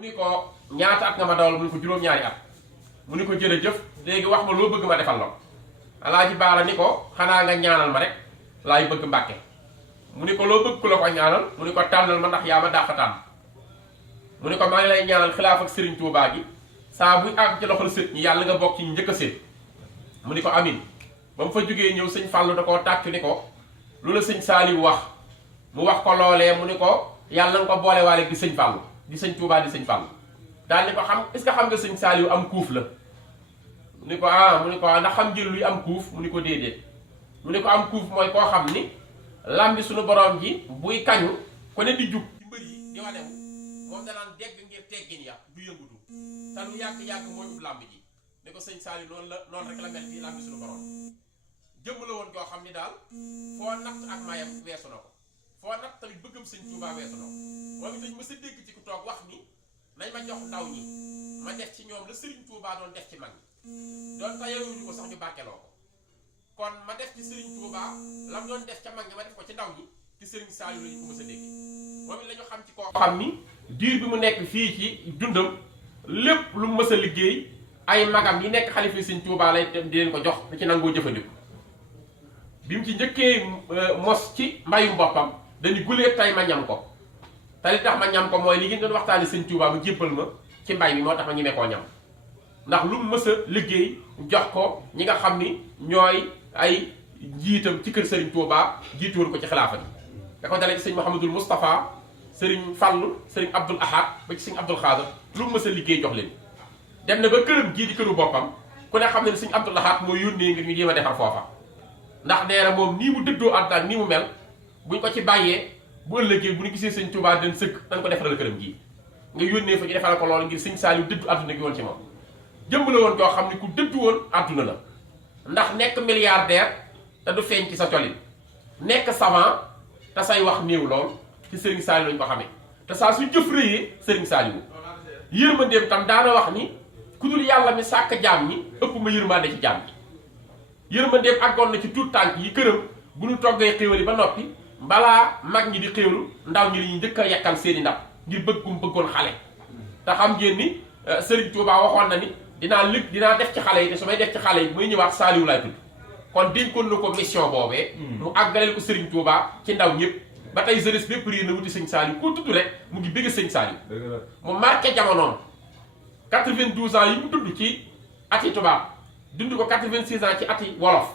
mu ni ko ñaata at nga ma dawal mu ni ko juróom-ñaari at mu ni ko jërëjëf léegi wax ma loo bëgg ma defal la Alaaji Baara ni ko xanaa nga ñaanal ma rek laay bëgg Mbàkke mu ni ko loo bëgg ku la ko ñaanal mu ni ko tànnal ma ndax yaa ma dàq tànn mu ni ko maa ngi lay ñaanal xilaaf ak Serigne Touba gi saa buy àgg ci loxol sët ñi yàlla nga bokk ci njëkk a sët mu ni ko amin ba mu fa jógee ñëw sëñ Fallou da koo tàcc ni ko lu la sëñ Saliou wax mu wax ko loolee mu ni ko yàlla nga ko boolewaale di sëñ Fallou di sëñ Touba di sëñ Fallou daal ni ko xam est-ce que xam nga sëñ Saliou am kuuf la mu ni ko mu ni ko ndax xam ngeen luy am kuuf mu ni ko déedéet mu ni ko am kuuf mooy koo xam ni lambi suñu borom ji buy kañu ko ne di jug ci mbër yi di wanewu moom danaan dégg ngir teggin ya du yëngutu te lu yàgg-yàgg mooy ub lamb ji ni ko sëñ Saliou noonu rek la mel fii lambi suñu borom jëmm la woon koo xam ni daal foo natt ak mayam weesu na ko foo natt tamit bëggam sëñ Touba weesu na ko moom it dañ ma sa dégg ci ku toog wax ni nañ ma jox ndaw ñi ma def ci ñoom la Serigne Touba doon def ci mag ñi doon tayewuñu ko sax ñu bàkkeloo ko kon ma def ci Serigne Touba lam doon def ca mag ñi ma def ko ci ndaw ñi ci Serigne Saliou lañu ko mës a dégg moom it la ñu xam ci koo xam ni diir bi mu nekk fii ci dundam lépp lu mu mës a liggéey ay magam yi nekk xalifa Serigne Touba lay dem di leen ko jox da ci nangoo jëfandiku bi mu ci njëkkee mos ci mbayum boppam dañu gulee tay ma ñam ko te li tax ma ñam ko mooy li ngeen doon waxtaani Serigne Touba mu jébbal ma ci mbay mi moo tax ma ñemee koo ñam ndax lu mu mës a liggéey jox ko ñi nga xam ni ñooy ay jiitam ci kër Serigne Touba jiituwoon ko ci xilaafa bi da ko dalee ci sëñ Mouhamadul Moustapha Serigne Fallou Serigne Abdoul Ahad ba ci sëñ Abdoul Khader lu mu mës a liggéey jox leen dem na ba këram jii di këru boppam ku ne xam ne sëñ Abdoul Ahad mooy yónnee ngir ñu jéem a defar foofa ndax nee na moom nii mu dëddoo àdduna ak nii mu mel buñ ko ci bàyyee bu ëllëgee bu ñu gisee sëñ Touba den sëkk dañ ko defaral këram jii nga yónnee fa ñu defal ko loolu ngir sëñ Saliou dëddu àdduna gi woon ci moom jëmb la woon koo xam ne ku dëddu woon àdduna la ndax nekk milliardaire te du feeñ ci sa colin nekk savant te say wax néew lool ci Serigne Saliou lañu ko xamee te saa su jëf rëyee Serigne Saliou yërmandeem tam daana wax ni ku dul yàlla mi sàkk jaam ñi ëpp ma yërmande ci jaam ñi yërmandeem àggoon na ci tuut tànk yi këram bu ñu toggee xéewali ba noppi balaa mag ñi di xéewlu ndaw ñi li ñu njëkk a yekkal seeni ndab ngir bëggum bëggoon xale te xam ngeen ni Serigne Touba waxoon na ni dinaa def ci xale yi te su may def ci xale yi muy ñëwaat Saliou laay tudd kon dénkoon na ko mission boobee mu àggaleel ko Serigne Touba ci ndaw ñëpp ba tey jeunesse bépp réer na wuti sëñ Saliou koo tudd rek mu ngi bëgg sëñ Saliou mu marqué jamonoom 92 ans yi mu tudd ci ati tubaab dund ko 86 ans ci ati wolof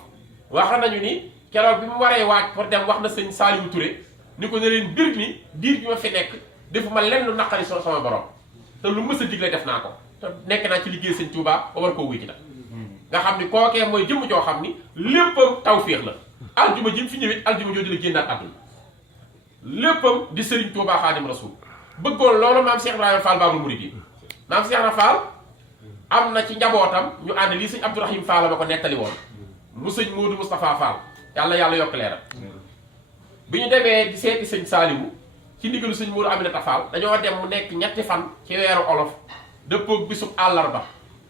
wax nañu ni keroog bi mu waree waaj pour dem wax na sëñ Saliou Touré ni ko ne leen mbir mi diir bi ma fi nekk defuma lenn lu naqari sama borom te lu mës a digle def naa ko te nekk naa ci liggéey sëñ Touba ba war koo wuy ci nag nga xam ni kookee mooy jëmm joo xam ni léppam tawféex la aljuma ji mu fi ñëwit aljuma jooju la génnaat àdduna léppam di Serigne Touba Xaadim Rasul bëggoon loolu maam Cheikh Ibrahima Fall Babul Mouridine maam Cheikh Ibrahima Fall am na ci njabootam ñu ànd lii sëñ Abdourahim Fall ma ko nettali woon mu sëñ Modou Moustapha Fall yàlla yokk leeram bi ñu demee di seeti sëñ Saliou ci ndigalu sëñ Modou Aminata Fall dañoo dem mu nekk ñetti fan ci weeru olof dëppoog bisub àllarba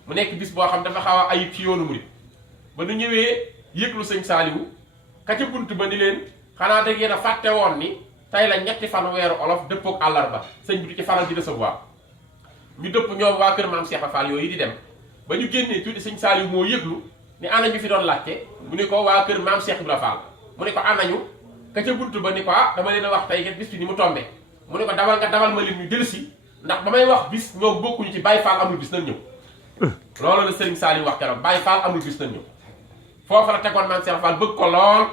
mu nekk bis boo xam dafa xaw a ayib ci yoonu murid ba nu ñëwee yëglu sëñ Saliou ka ca bunt ba ni leen xanaa da ngeen a fàtte woon ni tey la ñetti fan weeru olof dëppoog àllarba sëñ bi du ci faral di recevoir ñu dëpp ñoom waa kër maam Cheikh Fall yooyu di dem ba ñu génnee tuuti sëñ Saliou moo yëglu ni ana ñu fi doon laajte mu ni ko waa kër maam Cheikh Ibra Fall mu ni ko anañu ka ca bunt ba ni ko dama leen a wax tey kat bis bi ni mu tombe mu ni ko dabal ma leen ñu dellusi ndax ba may wax bis ñoom bokkuñu ci Baye Fall amul bis nañ ñëw loolu la Serigne Saliou wax keroog Baye Fall amul bis nañ ñëw foofu la tegoon maam Cheikh Fall bëgg ko lool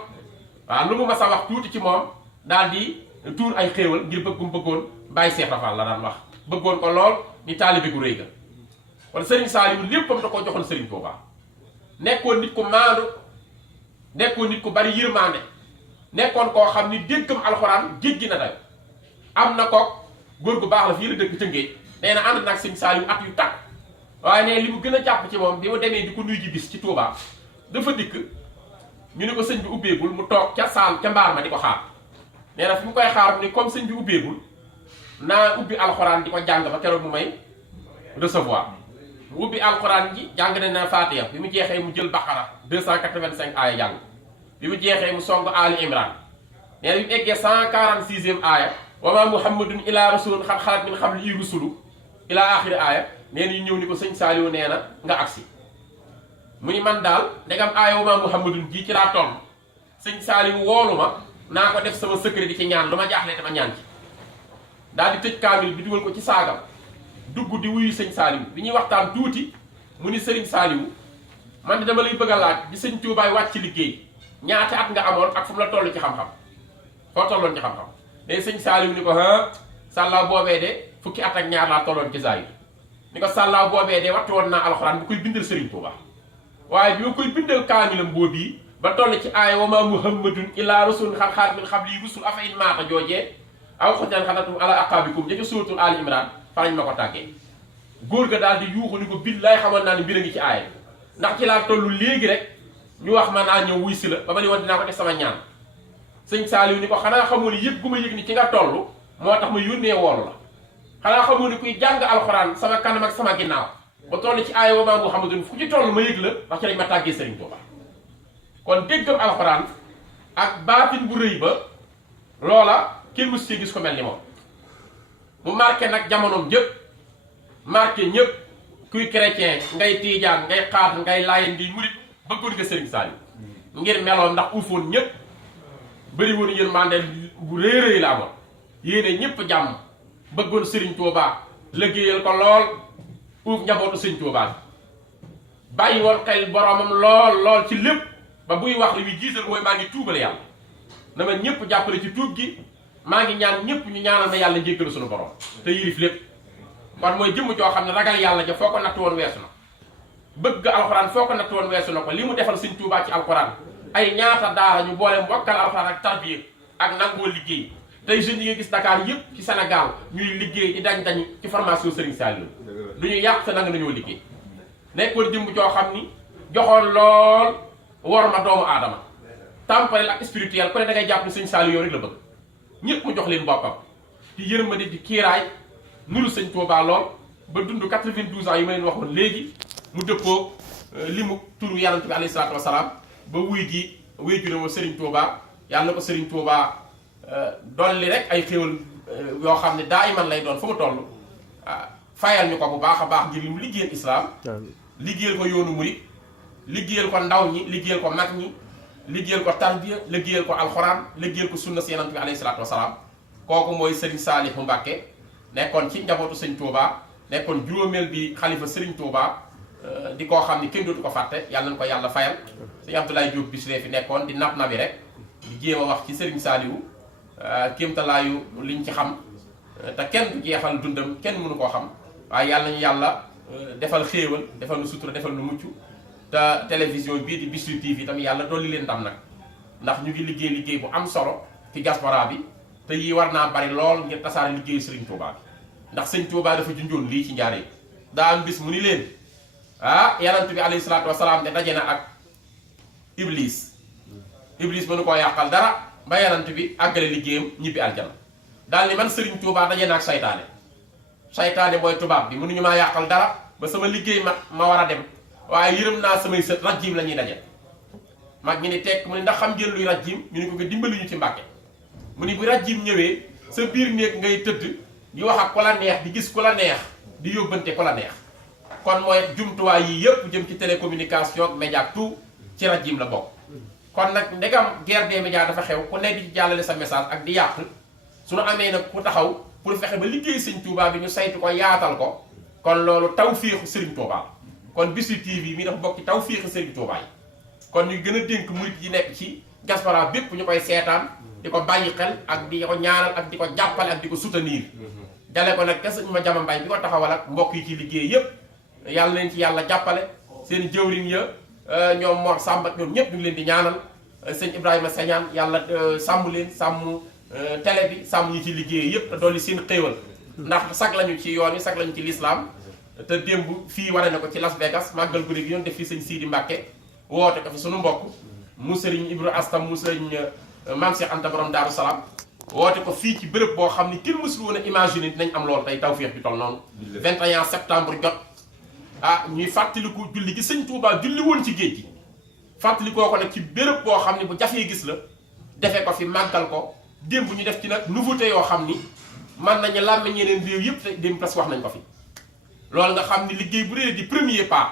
waaw lu mu mas a wax tuuti ci moom daal di tuur ay xéewal ngir bëggoon Baye Cheikh Fall la daan wax bëggoon ko lool ni taalibe gu rëy ga kon Serigne Saliou léppam da koo joxoon Serigne Touba nekkoon nit ku maandu nekkoon nit ku bari yërmaande nekkoon koo xam ni déggam alxuraan jéggi na dayo am na kook góor gu baax la fii la dëkk Tëngéej nee na ànd nag sëñ Saliou at yu tàkk waaye ne li mu gën a jàpp ci moom bi mu demee di ko nuyu ji bis ci Touba dafa dikk ñu ne ko sëñ bi ubbeegul mu toog ca saal ca mbaar ma di ko xaar nee na fi mu koy xaar mu ni comme sëñ bi ubbeegul naa ubbi alxuraan di ko jàng ba keroog mu may recevoir mu ubbi alxuraan ji jàng na Fatiha bi mu jeexee mu jël Baqara 285 aaya jàng bi mu jeexee mu song Ali Imran nee na bi mu eggee 146e aaya wa ma muhammadun ila rasulun xat xalat min xablihi rusulu ila axiri aaya nee na ñu ñëw ni ko sëñ Saaliwu nee na nga agsi mu ni man daal ndegam aaya wa maa Muhammadun ji ci laa toll sëñ Saaliwu woolu ma naa ko def sama secret di ci ñaan lu ma jaaxle dama ñaan ci daal di tëj kaamil bi dugal ko ci saagam dugg di wuyu sëñ Saaliwu bi ñuy waxtaan tuuti mu ni sëriñ Saaliwu man de dama lay bëgg a laaj bi sëñ Tuubaay wàcc ci liggéey ñaata at nga amoon ak fu mu la toll ci xam-xam foo tolloon ci xam-xam day sëñ Saaliwu ni ko sàllaaw boobee de fukki at ak ñaar laa tolloon ci zaahir ni ko sàllaaw boobee de wattu woon naa alxuraan bu koy bindal sëriñ Tuubaa waaye bi ma koy bindal kaamilam boobii ba toll ci aaya wa maa Muhammadun illaa rasulun qad xalat min qablihi rusul afa in maata joojee aw xutilan xalatum ala aqaabikum jëkk suuratul Ali Imran fa lañ ma ko tàggee góor ga daal di yuuxu ni ko billaay xamoon naa ne mbir a ngi ci aaya ndax ci laa toll léegi rek ñu wax ma naa ñëw wuy si la ba ma ni woon dinaa ko def sama ñaan sëñ Saaliw ni ko xanaa xamoo ni yëg gu ma yëg ni ci nga toll moo tax ma yónnee woolu la xanaa xamoo ni kuy jàng alxuraan sama kanam ak sama ginnaaw ba toll ci aaya wa maa Muhammadun fu ci toll ma yëg la ndax ci lañ ma tàggee Sëriñ Tuuba kon déggam alxuraan ak baatin bu rëy ba loola kenn mus ci gis ko mel ni moom mu marqué nag jamonoom jëpp marqué ñëpp kuy chrétien ngay tiijaan ngay xaat ngay laayeen di murit bëggoon nga Sëriñ Saaliw ngir meloon ndax uufoon ñëpp bëri woon yërmande bu rëy rëy la amoon yéene ñëpp jàmm bëggoon Sëriñ Tuubaa liggéeyal ko lool uuf njabootu Sëriñ Tuubaa bàyyi woon xel boromam lool ci lépp ba buy wax li muy jiital mooy maa ngi tuubale yàlla na ma ñëpp jàppale ci tuub gi maa ngi ñaan ñëpp ñu ñaanal ma yàlla njéggalu suñu borom te yilif lépp kon mooy jëmm joo xam ne ragal yàlla ja foo ko natt woon weesu na bëgg alxuraan foo ko natt woon weesu na ko li mu defal Sëriñ Tuubaa ci alxuraan ay ñaata daara ñu boole mbokkal alxuraan ak tarbiya ak nangoo liggéey tey jeunes yi nga gis Dakar yëpp ci Sénégal ñuy liggéey di dañ ci formation Sëriñ Saaliw du ñu yàq te nanga nañoo liggéey nekkoon jëmm joo xam ni joxoon lool war ma doomu aadama temporel ak spirituel ku ne da ngay jàpp ni Sëriñ Saaliw yow rek la bëgg ñëpp mu jox leen boppam di yërmande di kiiraay nuru Sëriñ Tuubaa lool ba dund 92 ans yi ma leen waxoon léegi mu dëppoo li mu turu yonent bi alayhi salaatu wasalaam ba wuy ji wuy ju ne ma Sëriñ Tuubaa yàlla na ko Sëriñ Tuubaa dolli rek ay xéwal yoo xam ne daa iman lay doon fu mu toll fayal ñu ko bu baax a baax ngir li mu liggéeyal islaam liggéeyal ko yoonu murit liggéeyal ko ndaw ñi liggéeyal ko mag ñi liggéeyal ko tarbiya liggéeyal ko alxuraan liggéeyal ko sunna si yonent bi alayhi salaatu wasalaam kooku mooy Sëriñ Saalihu Mbàkke nekkoon ci njabootu Sëriñ Tuubaa nekkoon juróomeel bi xalifa Sëriñ Tuubaa di koo xam ni kenn dootu ko fàtte yàlla nañu ko yàlla fayal Sëriñ Abdoulaye Diop Bichri fi nekkoon di nab nabi rek di jéem a wax ci Sëriñ Saalihu kéemtalaayu liñ ci xam te kenn du jeexal dundam kenn mënu koo xam waaye yàlla nañu yàlla defal xéewal defal nu sutura defal nu mucc te télévision bii di Bichri TV tamit yàlla dolli leen ndam nag ndax ñu ngi liggéey bu am solo ci diaspora bi te yii war naa bari lool ngir tasaare liggéeyu Sëriñ Tuubaa bi ndax Sëriñ Tuubaa dafa junjoon lii ci njaaree daa am bis mu ni leen yonent bi alayhi salaatu wasalaam te daje na ak Iblis mënu koo yàqal dara ba yonent bi àggale liggéeyam ñibbi aljana daal ni man Sëriñ Tuubaa daje na ak saytaane mooy tubaab bi mënuñu maa yàqal dara ba sama liggéey ma war a dem waaye yërëm naa samay sët rajim la ñuy daje mag ñi ni tekk mu ne ndax xam ngeen luy rajim ñu ni ko nga dimbali ñu ci Mbàkke mu ni bu rajim ñëwee sa biir néeg ngay tëdd di wax ak ku la neex di gis ku la neex di yóbbante ku la neex kon mooy jumtuwaay yi yëpp jëm ci télécommunication ak média tout ci rajim la bokk kon nag ndegam guerre des médias dafa xew ku ne di jàllale sa message ak di yàq su nu amee nag ku taxaw pour fexe ba liggéey Sëriñ Tuubaa bi ñu saytu ko yaatal ko kon loolu tawféexu Sëriñ Tuubaa kon Bichri TV mi dafa bokk ci tawféexu Sëriñ Tuubaa yi kon ñu gën a dénk murit yi nekk ci diaspora bépp ñu koy seetaan di ko bàyyi xel ak di ko ñaanal ak di ko jàppale ak di ko soutenir dale ko nag kese ñu ma jama mbay bi ko taxawal ak mbokk yi ci liggéey yépp yàlla leen ci yàlla jàppale seen jëwriñ ya ñoom Mor Samba ñoom ñëpp ñu ngi leen di ñaanal sëñ Ibrahima Sagnane yàlla sàmm leen sàmm télé bi sàmm ñi ci liggéey yëpp te dolli seen xéewal ndax sag lañu ci yoon yi sag lañu ci lislaam te démb fii waree na ko ci Las Vegas màggal guddi gi yoon def fii sëñ Sidi Mbàkke woote ko fi sunu mbokk mu sëriñ Ibra Astam mu sëriñ Maam Cheikh Anta borom Daaru Salaam woote ko fii ci béréb boo xam ni kenn mësul woon a imaginer dinañ am loolu tey tawféex bi toll noonu 21 septembre jot ñuy fàttaliku julli gi sëñ Tuubaa julli woon ci géej gi fàttalikoo ko nag ci béréb boo xam ni bu jafee gis la defee ko fi màggal ko démb ñu def ci nag nouveauté yoo xam ni man nañu làmme ñeneen réew yëpp te démb presque wax nañ ko fi loolu nga xam ni liggéey bu rëy di premier pas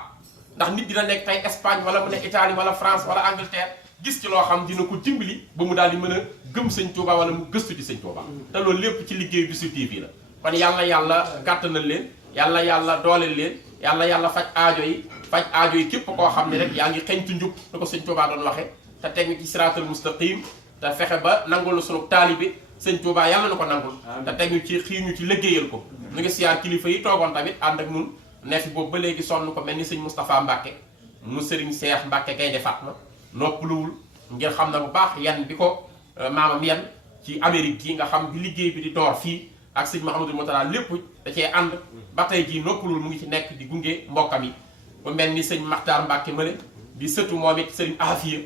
ndax nit dina nekk tey Espagne wala mu ne Italie wala France wala Angleterre gis ci loo xam dina ko dimbali ba mu daal di mën a gëm sëñ Touba wala mu gëstu ci sëñ Touba te loolu lépp ci liggéey Bichri TV la kon yàlla gàttanal leen yàlla dooleel leen yàlla faj aajo yi képp koo xam ne rek yaa ngi xeñtu njub da ko sëñ Touba doon waxe te teg ñu ci siraatal mustaqim te fexe ba nangul na sunu taalibe sëñ Touba yàlla na ko nangul te teg ñu ci xiir ñu ci liggéeyal ko ñu ngi siyaar kilifa yi toogoon tamit ànd ak nun ne fi boobu ba léegi sonn ko mel ni sëñ Moustapha Mbacke mu sëriñ Cheikh Mbacke Gaynde Fatma noppaluwul ngir xam na bu baax yan bi ko maamam yan ci Amérique gi nga xam bi liggéey bi di door fii ak sëñ Mouhamadou Moutala lépp da cee ànd ba tey jii noppaluwul mu ngi ci nekk di gunge mbokkam yi bu mel ni sëñ Makhtar Mbacke mële di sëtu moom it sëriñ Afia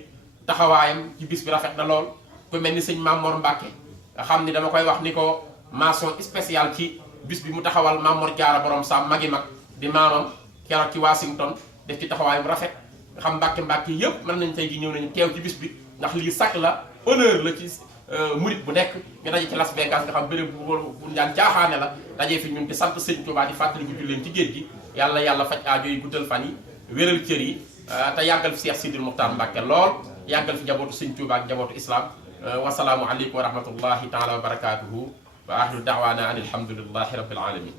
taxawaayam ci bis bi rafet na lool ku mel ni sëñ Mamor Mbacke nga xam ni dama koy wax ni ko mention spéciale ci bis bi mu taxawal Mamor Jaara borom sa magi mag di maamam keroog ci Washington def ci taxawaayam rafet nga xam Mbacke yëpp mën nañ tey ji ñëw nañu teew ci bis bi ndax lii sax la honneur la ci murit bu nekk ñu daje ci Las Vegas nga xam béréb bu njaan caaxaane la dajee fi ñun di sant sëñ Touba di fàttali gu leen ci géej gi yàlla faj aajo yi guddal fan yi wéral cër yi te yàggal fi Cheikh Sidil Muxtaar Mbacke lool yàggal fi njabootu sëñ Touba ak njabootu islam wasalaamu aleykum wa rahmatullahi taala wa barakatuhu wa axiru daawaana an alhamdulillahi rabbil alamin